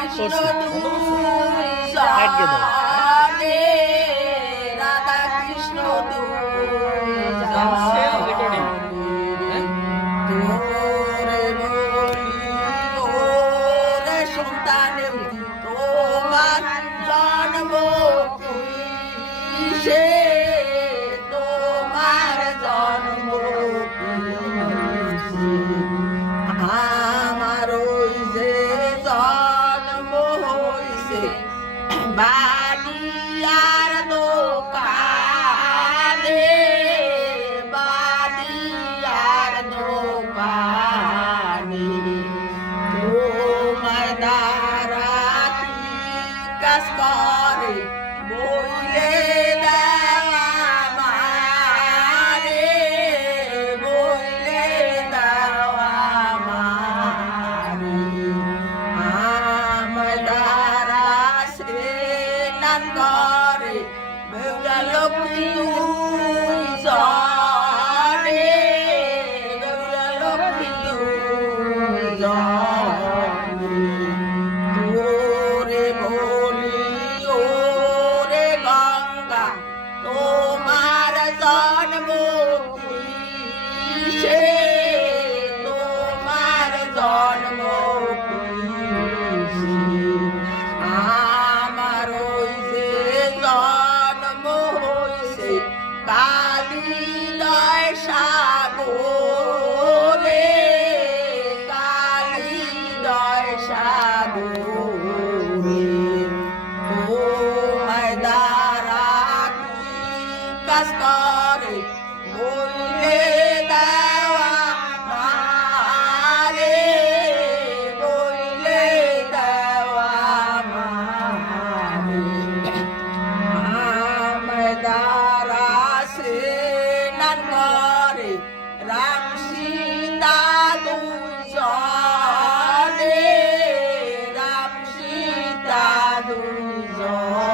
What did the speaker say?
Krishna side কে দাও। দুজনে রাধা কৃষ্ণ দুজনে তোরে বলি ওরে সন্তানে তোমার জন্ম কিসে তোমার জন্ম কিসে আমার ওই যে জন্ম হইছে বাড়িয়ার দোকানে বাড়িয়ার দোকানে তোমার দ্বারা কি কাজ করে বইলে দেওয়া মারে বইলে দেওয়া মারে আমার দ্বারা সে নান করে বেউলা লক্ষ্মী দুজনে বেউলা লক্ষ্মী দুজনে তোরে বলি ওরে গঙ্গা তোমার জন্ম কিসে তোমার জন্ম কিসে আমার ওই যে জন্ম হইছে কালিদায় সাগরে কালিদায় সাগরে তোমায় দ্বারা কি কাজ করে বইলে দেওয়া মারে বইলে দেওয়া মারে আমায় দ্বারা সে নান করে রাম সীতা দুজনে রাম সীতা দুজনে